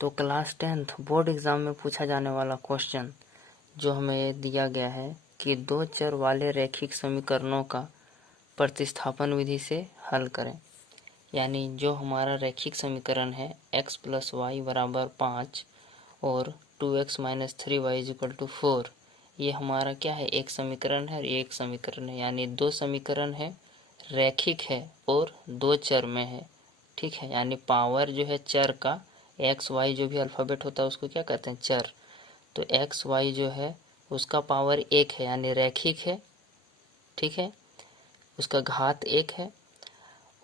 तो class 10th board exam में पूछा जाने वाला क्वेश्चन जो हमें दिया गया है कि दो चर वाले रैखिक समीकरणों का प्रतिस्थापन विधि से हल करें। यानी जो हमारा रैखिक समीकरण है x + y = 5 और 2x - 3y = 4, ये हमारा क्या है, एक समीकरण है और एक समीकरण है। यानी दो समीकरण है, रैखिक है और दो चर में है। ठीक है, यानी पावर जो है चर का एक्स वाई, जो भी अल्फ़ाबेट होता है उसको क्या कहते हैं, चर। तो एक्स वाई जो है उसका पावर 1 है, यानी रैखिक है। ठीक है, उसका घात 1 है।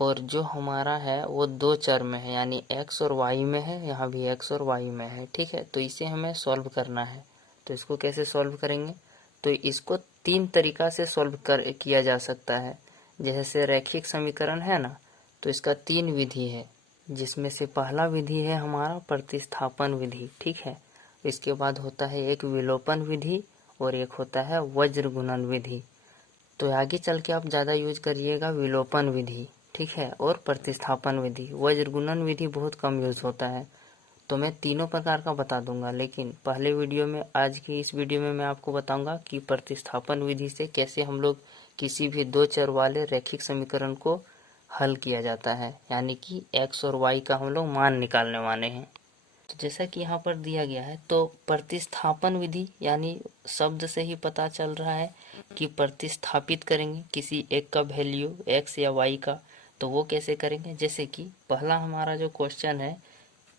और जो हमारा है वो दो चर में है, यानी x और y में है, यहाँ भी x और y में है। ठीक है, तो इसे हमें सॉल्व करना है। तो इसको कैसे सॉल्व करेंगे, तो इसको तीन तरीका से सॉल्व किया जा सकता है। जैसे रैखिक समीकरण है ना, तो इसका तीन विधि है, जिसमें से पहला विधि है हमारा प्रतिस्थापन विधि। ठीक है, इसके बाद होता है एक विलोपन विधि और एक होता है वज्र गुणन विधि। तो आगे चल के आप ज़्यादा यूज करिएगा विलोपन विधि। ठीक है, और प्रतिस्थापन विधि। वज्र गुणन विधि बहुत कम यूज होता है। तो मैं तीनों प्रकार का बता दूंगा, लेकिन पहले वीडियो में, आज की इस वीडियो में मैं आपको बताऊंगा कि प्रतिस्थापन विधि से कैसे हम लोग किसी भी दो चर वाले रैखिक समीकरण को हल किया जाता है। यानी कि x और y का हम लोग मान निकालने वाले हैं। तो जैसा कि यहाँ पर दिया गया है, तो प्रतिस्थापन विधि यानी शब्द से ही पता चल रहा है कि प्रतिस्थापित करेंगे किसी एक का वैल्यू x या y का। तो वो कैसे करेंगे, जैसे कि पहला हमारा जो क्वेश्चन है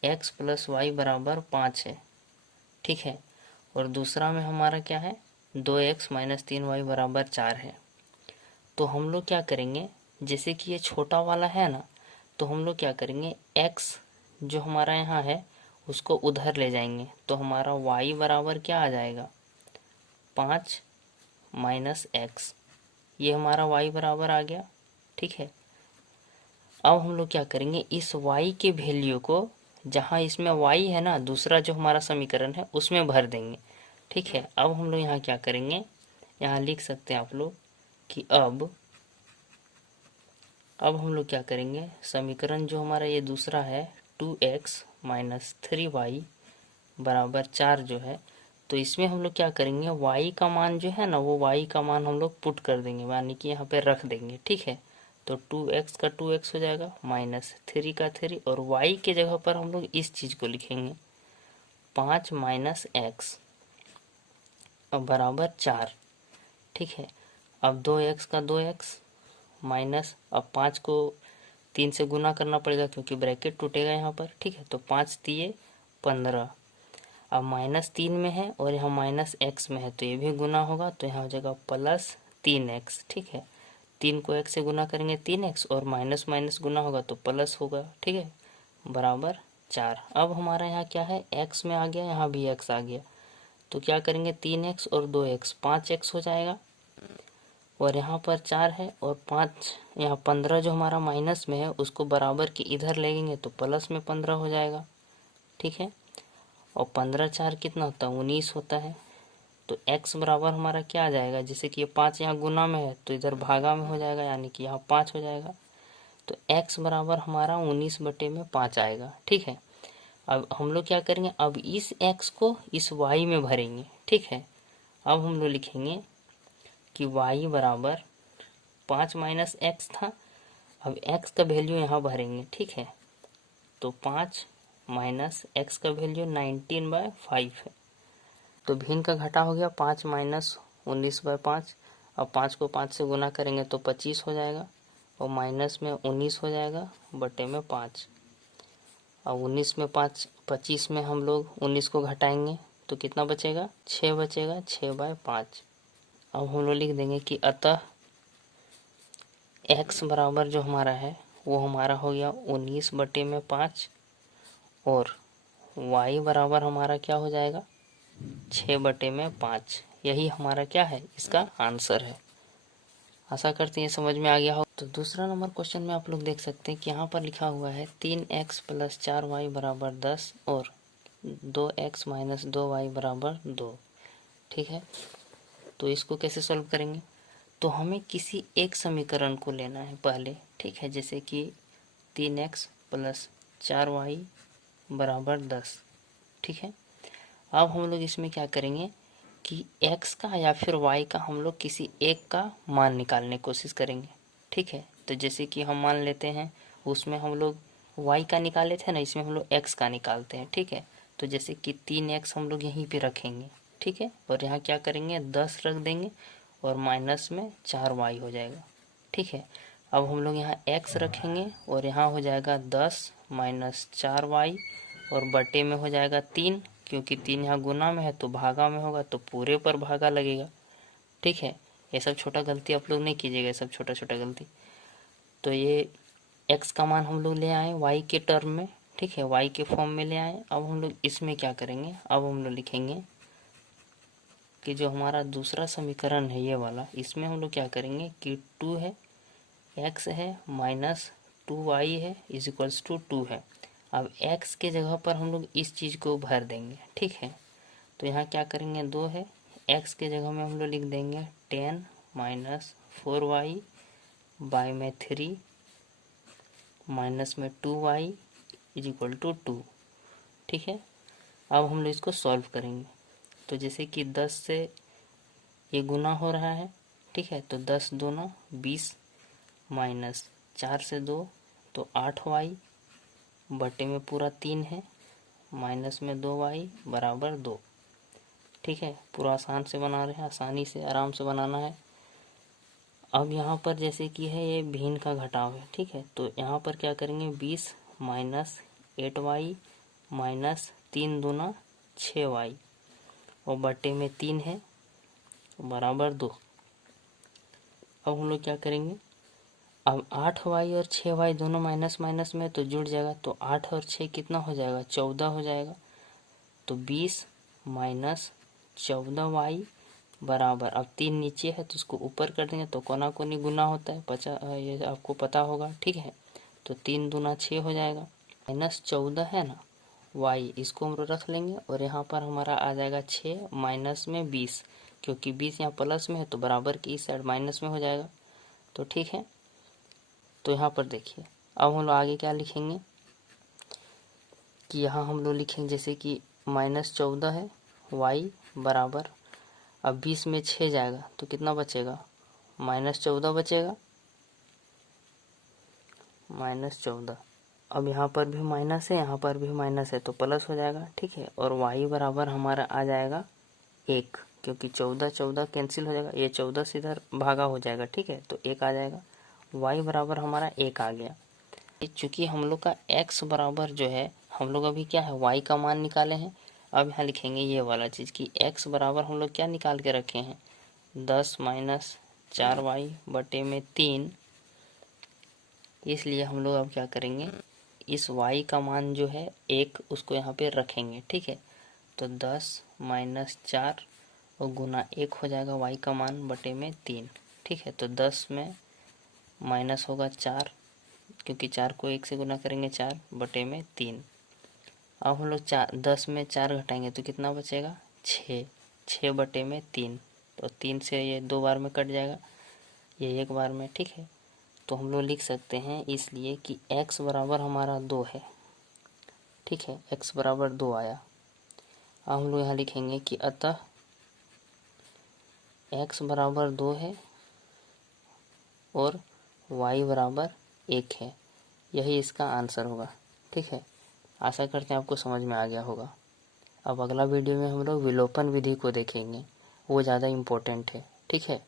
x + y = 5 है। ठीक है, और दूसरा में हमारा क्या है, 2x - 3y = 4 है। तो हम लोग क्या करेंगे, जैसे कि ये छोटा वाला है ना, तो हम लोग क्या करेंगे, x जो हमारा यहाँ है उसको उधर ले जाएंगे। तो हमारा y बराबर क्या आ जाएगा, 5 - x। ये हमारा y बराबर आ गया। ठीक है, अब हम लोग क्या करेंगे, इस y के वैल्यू को जहाँ इसमें y है ना, दूसरा जो हमारा समीकरण है उसमें भर देंगे। ठीक है, अब हम लोग यहाँ क्या करेंगे, यहाँ लिख सकते हैं आप लोग कि अब हम लोग क्या करेंगे, समीकरण जो हमारा ये दूसरा है 2x - 3y = 4 जो है, तो इसमें हम लोग क्या करेंगे, y का मान जो है ना, वो y का मान हम लोग पुट कर देंगे, यानी कि यहाँ पे रख देंगे। ठीक है, तो 2x का 2x हो जाएगा, -3 का 3, और y के जगह पर हम लोग इस चीज़ को लिखेंगे 5 - x अब बराबर 4। ठीक है, अब 2x का 2x माइनस, अब 5 को 3 से गुना करना पड़ेगा क्योंकि ब्रैकेट टूटेगा यहाँ पर। ठीक है, तो 5 तिये 15। अब -3 में है और यहाँ -x में है, तो ये भी गुना होगा, तो यहाँ हो जाएगा +3x। ठीक है, 3 को x से गुना करेंगे 3x, और माइनस माइनस गुना होगा तो प्लस होगा। ठीक है, बराबर 4। अब हमारा यहाँ क्या है, x में आ गया, यहाँ भी x आ गया, तो क्या करेंगे, 3x और 2x 5x हो जाएगा, और यहाँ पर 4 है और 5, यहाँ 15 जो हमारा माइनस में है उसको बराबर के इधर लेंगे तो प्लस में 15 हो जाएगा। ठीक है, और 15 4 कितना होता है, 19 होता है। तो x बराबर हमारा क्या आ जाएगा, जैसे कि ये 5 यहाँ गुना में है तो इधर भागा में हो जाएगा, यानी कि यहाँ 5 हो जाएगा। तो x बराबर हमारा 19/5 आएगा। ठीक है, अब हम लोग क्या करेंगे, अब इस x को इस y में भरेंगे। ठीक है, अब हम लोग लिखेंगे कि y बराबर 5 - x था, अब x का वैल्यू यहाँ भरेंगे। ठीक है, तो 5 - x का वैल्यू 19/5 है, तो भिन्न का घटा हो गया, 5 - 19/5। अब 5 को 5 से गुना करेंगे तो 25 हो जाएगा, और माइनस में 19 हो जाएगा बटे में 5। अब 19 में 5, 25 में हम लोग 19 को घटाएंगे तो कितना बचेगा, 6 बचेगा, 6/5। अब हम लोग लिख देंगे कि अतः x बराबर जो हमारा है वो हमारा हो गया 19/5, और y बराबर हमारा क्या हो जाएगा, 6/5। यही हमारा क्या है, इसका आंसर है। आशा करते हैं समझ में आ गया हो। तो दूसरा नंबर क्वेश्चन में आप लोग देख सकते हैं कि यहाँ पर लिखा हुआ है 3x + 4y = 10 और 2x - 2y = 2। ठीक है, तो इसको कैसे सॉल्व करेंगे, तो हमें किसी एक समीकरण को लेना है पहले। ठीक है, जैसे कि 3x + 4y बराबर 10। ठीक है, अब हम लोग इसमें क्या करेंगे कि x का या फिर y का हम लोग किसी एक का मान निकालने की कोशिश करेंगे। ठीक है, तो जैसे कि हम मान लेते हैं उसमें हम लोग y का निकाले थे ना, इसमें हम लोग x का निकालते हैं। ठीक है, तो जैसे कि 3x हम लोग यहीं पे रखेंगे। ठीक है, और यहाँ क्या करेंगे 10 रख देंगे और माइनस में 4y हो जाएगा। ठीक है, अब हम लोग यहाँ x रखेंगे और यहाँ हो जाएगा 10 माइनस 4y और बटे में हो जाएगा 3, क्योंकि 3 यहाँ गुना में है तो भागा में होगा तो पूरे पर भागा लगेगा। ठीक है, ये सब छोटा गलती आप लोग नहीं कीजिएगा, ये सब छोटा छोटा गलती। तो ये x का मान हम लोग ले आए y के टर्म में। ठीक है, y के फॉर्म में ले आए। अब हम लोग इसमें क्या करेंगे, अब हम लोग लिखेंगे कि जो हमारा दूसरा समीकरण है ये वाला, इसमें हम लोग क्या करेंगे कि 2 है, x है माइनस 2y है इज इक्वल्स टू 2 है। अब x के जगह पर हम लोग इस चीज़ को भर देंगे। ठीक है, तो यहाँ क्या करेंगे 2 है, x के जगह में हम लोग लिख देंगे 10 माइनस 4y बाय में 3 माइनस में 2y इज इक्वल टू 2। ठीक है, अब हम लोग इसको सॉल्व करेंगे। तो जैसे कि 10 से ये गुना हो रहा है। ठीक है, तो 10 दूना 20 माइनस 4 से 2 तो 8y बटे में पूरा 3 है माइनस में 2y बराबर 2। ठीक है, पूरा आसान से बना रहे हैं, आसानी से आराम से बनाना है। अब यहाँ पर जैसे कि है ये भिन्न का घटाव है। ठीक है, तो यहाँ पर क्या करेंगे 20 माइनस 8y माइनस 3 दूना 6y और बटे में 3 है बराबर 2। अब हम लोग क्या करेंगे, अब 8y और 6y दोनों माइनस माइनस में तो जुड़ जाएगा, तो 8 और 6 कितना हो जाएगा 14 हो जाएगा। तो 20 माइनस 14y बराबर, अब 3 नीचे है तो इसको ऊपर कर देंगे तो कोना कोनी गुना होता है, ये आपको पता होगा। ठीक है, तो 3 दूना 6 हो जाएगा, माइनस 14 है ना y, इसको हम रख लेंगे और यहाँ पर हमारा आ जाएगा 6 माइनस में 20, क्योंकि 20 यहाँ प्लस में है तो बराबर की इस साइड माइनस में हो जाएगा। तो ठीक है, तो यहाँ पर देखिए अब हम लोग आगे क्या लिखेंगे कि यहाँ हम लोग लिखेंगे जैसे कि माइनस 14 है y बराबर, अब 20 में 6 जाएगा तो कितना बचेगा माइनस 14 बचेगा, माइनस 14। अब यहाँ पर भी माइनस है, यहाँ पर भी माइनस है तो प्लस हो जाएगा। ठीक है, और y बराबर हमारा आ जाएगा 1, क्योंकि 14 14 कैंसिल हो जाएगा, ये 14 से इधर भागा हो जाएगा। ठीक है, तो 1 आ जाएगा, y बराबर हमारा 1 आ गया। चूँकि हम लोग का x बराबर जो है, हम लोग अभी क्या है y का मान निकाले हैं। अब यहाँ लिखेंगे ये वाला चीज़ कि x बराबर हम लोग क्या निकाल के रखे हैं 10 माइनस 4y बटे में 3। इसलिए हम लोग अब क्या करेंगे, इस y का मान जो है 1 उसको यहाँ पे रखेंगे। ठीक है, तो 10 माइनस 4 और गुना 1 हो जाएगा y का मान बटे में 3। ठीक है, तो 10 में माइनस होगा 4, क्योंकि 4 को 1 से गुना करेंगे 4 बटे में 3। अब हम लोग 10 में 4 घटाएंगे तो कितना बचेगा 6 बटे में 3, तो 3 से ये 2 बार में कट जाएगा, ये 1 बार में। ठीक है, तो हम लोग लिख सकते हैं इसलिए कि x बराबर हमारा 2 है। ठीक है, x बराबर 2 आया। अब हम लोग यहाँ लिखेंगे कि अतः x बराबर 2 है और y बराबर 1 है, यही इसका आंसर होगा। ठीक है, आशा करते हैं आपको समझ में आ गया होगा। अब अगला वीडियो में हम लोग विलोपन विधि को देखेंगे, वो ज़्यादा इम्पोर्टेंट है। ठीक है।